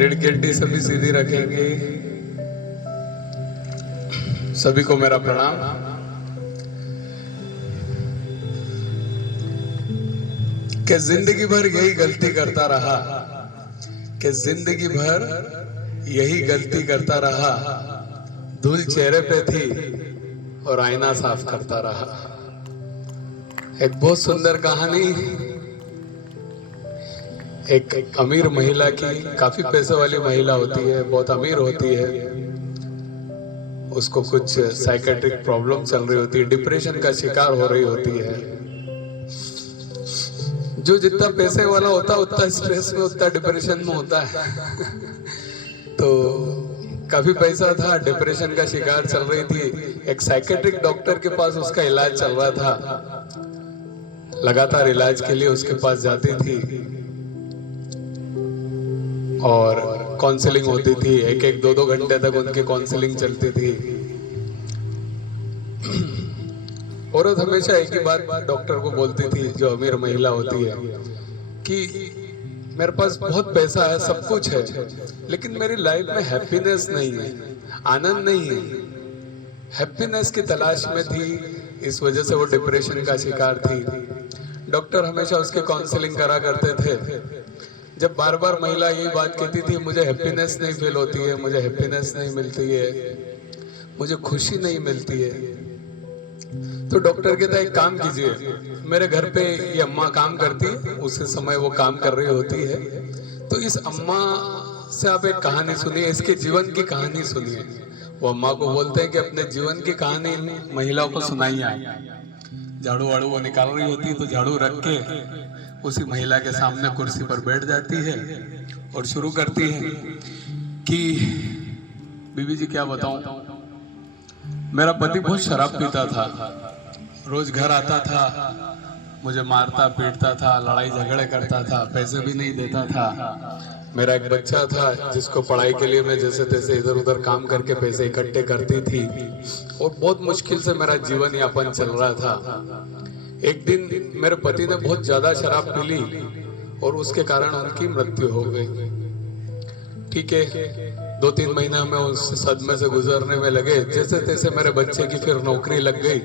रीढ़ की हड्डी सभी सीधी रखेंगे। सभी को मेरा प्रणाम। कि जिंदगी भर यही गलती करता रहा, कि जिंदगी भर यही गलती करता रहा, धूल चेहरे पे थी और आईना साफ करता रहा। एक बहुत सुंदर कहानी, एक अमीर महिला की, काफी पैसे वाली महिला होती है, बहुत अमीर होती है, उसको कुछ साइकेट्रिक प्रॉब्लम चल रही होती है, डिप्रेशन का शिकार हो रही होती है। जो जितना पैसे वाला होता है उतना स्ट्रेस में, उतना डिप्रेशन में होता है। तो काफी पैसा था, डिप्रेशन का शिकार चल रही थी, एक साइकेट्रिक डॉक्टर के पास उसका इलाज चल रहा था, लगातार इलाज के लिए उसके पास जाती थी और काउंसलिंग होती थी, एक एक दो दो घंटे तक उनकी काउंसलिंग चलती थी। औरत हमेशा एक ही बात डॉक्टर को बोलती थी, जो अमीर महिला होती है, कि मेरे पास बहुत पैसा है, सब कुछ है, लेकिन मेरी लाइफ में हैप्पीनेस नहीं है, आनंद नहीं है। हैप्पीनेस की तलाश में थी, इस वजह से वो डिप्रेशन का शिकार थी। डॉक्टर हमेशा उसकी काउंसलिंग करा करते थे। जब बार बार महिला यही बात कहती थी, मुझे हैप्पीनेस नहीं फील होती है, मुझे हैप्पीनेस नहीं मिलती है, मुझे खुशी नहीं मिलती है, तो डॉक्टर कहता है एक काम कीजिए, मेरे घर पे ये अम्मा काम करती है, उसी समय वो काम कर रही होती है, तो इस अम्मा से आप एक कहानी सुनिए, इसके जीवन की कहानी सुनिए। वो अम्मा को बोलते हैं कि अपने जीवन की कहानी महिलाओं को सुनाइए। झाड़ू वाड़ू वो निकाल रही होती है, तो झाड़ू रख के उसी महिला के सामने कुर्सी पर बैठ जाती है और शुरू करती है कि बीबी जी क्या बताऊं, मेरा पति बहुत शराब पीता था, रोज घर आता था, मुझे मारता पीटता था, लड़ाई झगड़े करता था, पैसे भी नहीं देता था। मेरा एक बच्चा था जिसको पढ़ाई के लिए मैं जैसे तैसे इधर उधर काम करके पैसे इकट्ठे करती थी और बहुत मुश्किल से मेरा जीवन यापन चल रहा था। एक दिन मेरे पति ने बहुत ज्यादा शराब पी ली और उसके कारण उनकी मृत्यु हो गई। ठीक है, 2-3 महीना में उस सदमे से गुजरने में लगे, जैसे तैसे मेरे बच्चे की फिर नौकरी लग गई,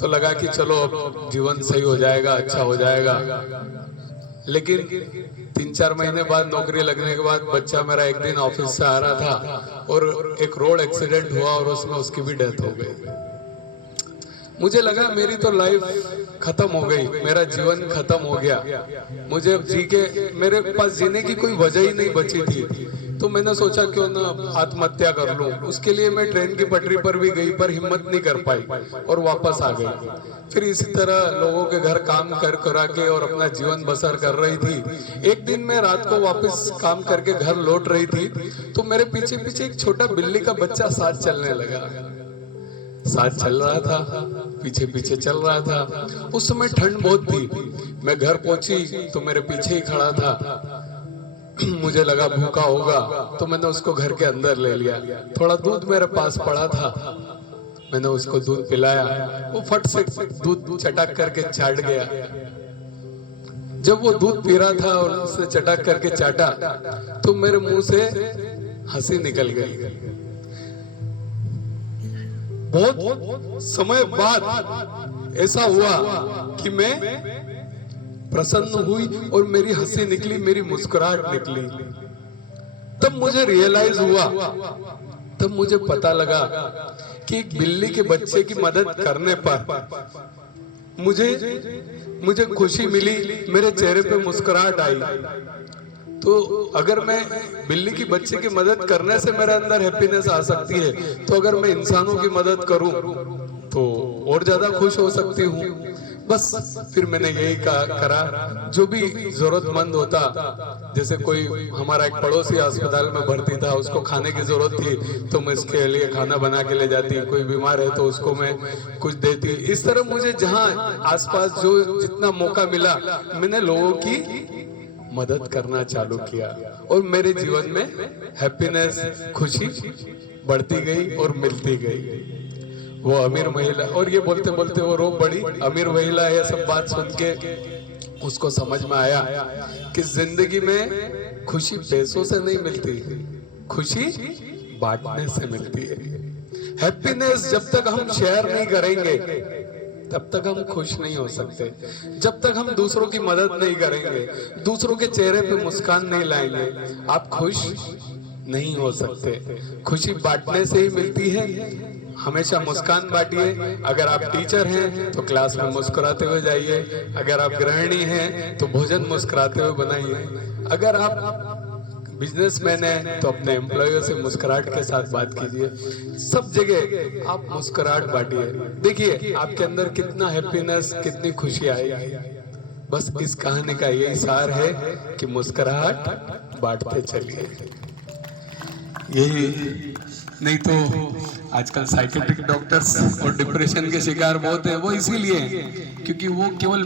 तो लगा कि चलो अब जीवन सही हो जाएगा, अच्छा हो जाएगा। लेकिन 3-4 महीने बाद नौकरी लगने के बाद बच्चा मेरा एक दिन ऑफिस से आ रहा था और एक रोड एक्सीडेंट हुआ और उसमें उसकी भी डेथ हो गई। मुझे लगा मेरी तो लाइफ खत्म हो गई, मेरा जीवन खत्म हो गया, मुझे अब जी के, मेरे पास जीने की कोई वजह ही नहीं बची थी। तो मैंने सोचा क्यों ना आत्महत्या कर लूं। उसके लिए मैं ट्रेन की पटरी पर भी गई, पर हिम्मत नहीं कर पाई और वापस आ गई। फिर इसी तरह लोगों के घर काम कर करा के और अपना जीवन बसर कर रही थी। एक दिन मैं रात को वापस काम करके घर लौट रही थी, तो मेरे पीछे पीछे एक छोटा बिल्ली का बच्चा साथ चलने लगा, साथ चल रहा था, पीछे पीछे चल रहा था। उस समय ठंड बहुत थी, मैं घर पहुंची तो मेरे पीछे ही खड़ा था। मुझे लगा भूखा होगा, तो मैंने उसको घर के अंदर ले लिया। थोड़ा दूध मेरे पास पड़ा था, मैंने उसको दूध पिलाया, वो फट से दूध चटक करके चाट गया। जब वो दूध पी रहा था और उसने चटक करके चाटा, तो मेरे मुंह से हंसी निकल गई। बहुत समय बाद ऐसा हुआ कि मैं प्रसन्न हुई और मेरी हंसी निकली, मेरी मुस्कुराहट निकली। तब मुझे रियलाइज हुआ, तब मुझे पता लगा कि एक बिल्ली के बच्चे की मदद करने पर मुझे खुशी मिली, मेरे चेहरे पे मुस्कुराहट आई। तो अगर मैं बिल्ली की बच्चे की मदद करने से मेरे अंदर हैप्पीनेस आ सकती है, तो अगर मैं इंसानों की मदद करूं तो और ज्यादा खुश हो सकती हूँ। बस फिर मैंने यही करा, जो भी जरूरतमंद होता, जैसे कोई हमारा एक पड़ोसी अस्पताल में भर्ती था, उसको खाने की जरूरत थी, तो मैं उसके लिए खाना बना के ले जाती। कोई बीमार है तो उसको मैं कुछ देती। इस तरह मुझे जहाँ आसपास जो जितना मौका मिला, मैंने लोगों की मदद करना चालू किया और मेरे जीवन में हैप्पीनेस, खुशी बढ़ती गई और मिलती गई। वो अमीर महिला, और ये बोलते बोलते वो रो पड़ी। अमीर महिला ये सब बात सुन के उसको समझ में आया कि जिंदगी में खुशी पैसों से नहीं मिलती, खुशी बांटने से मिलती है। हैप्पीनेस जब तक हम शेयर नहीं करेंगे तब तक हम खुश नहीं हो सकते। जब तक हम दूसरों की मदद नहीं करेंगे, दूसरों के चेहरे पे मुस्कान नहीं लाएंगे, आप खुश नहीं हो सकते। खुशी बांटने से ही मिलती है। हमेशा मुस्कान बांटिए। अगर आप टीचर हैं तो क्लास में मुस्कुराते हुए जाइए, अगर आप गृहिणी हैं तो भोजन मुस्कुराते हुए बनाइए, अगर आप बिजनेसमैन है तो अपने एम्प्लॉयर से मुस्कुराहट के साथ बात कीजिए। सब जगह आप मुस्कुराहट बांटिए। देखिए आपके अंदर कितना हैप्पीनेस, कितनी खुशी आएगी। बस इस कहानी का यही सार है कि मुस्कुराहट बांटते चलिए। यही नहीं तो आजकल साइकेट्रिक डॉक्टर्स और डिप्रेशन के शिकार बहुत है, वो इसीलिए क्योंकि वो केवल